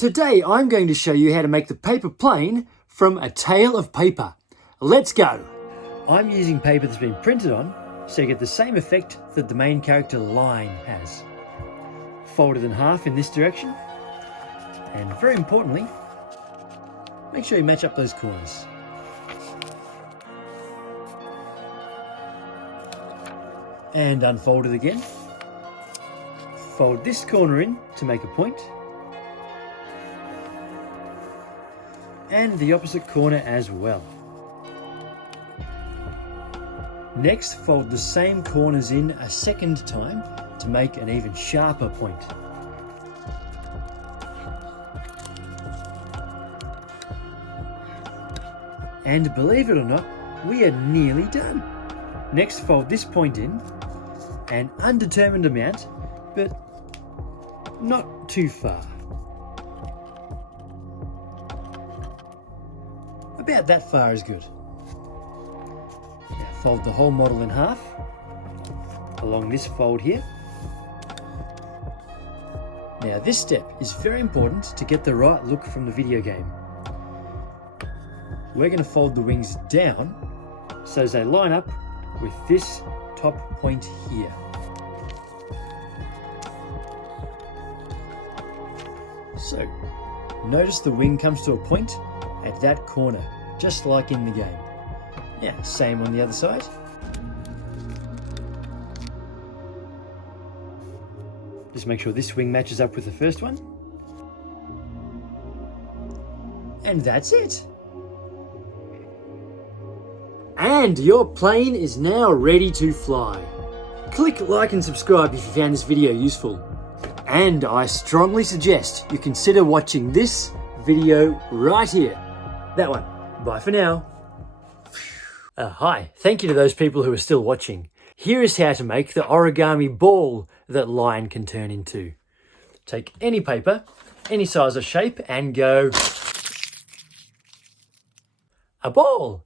Today I'm going to show you how to make the paper plane from a tail of paper. Let's go! I'm using paper that's been printed on, so you get the same effect that the main character Line has. Fold it in half in this direction, and very importantly, make sure you match up those corners. And unfold it again. Fold this corner in to make a point, and the opposite corner as well. Next, fold the same corners in a second time to make an even sharper point. And believe it or not, we are nearly done. Next, fold this point in an undetermined amount, but not too far. About that far is good. Now fold the whole model in half along this fold here. Now this step is very important to get the right look from the video game. We're going to fold the wings down so as they line up with this top point here. So, notice the wing comes to a point at that corner, just like in the game. Yeah, same on the other side. Just make sure this wing matches up with the first one. And that's it. And your plane is now ready to fly. Click like and subscribe if you found this video useful. And I strongly suggest you consider watching this video right here. That one. Bye for now. Hi, thank you to those people who are still watching. Here is how to make the origami ball that Lion can turn into. Take any paper, any size or shape, and go a ball.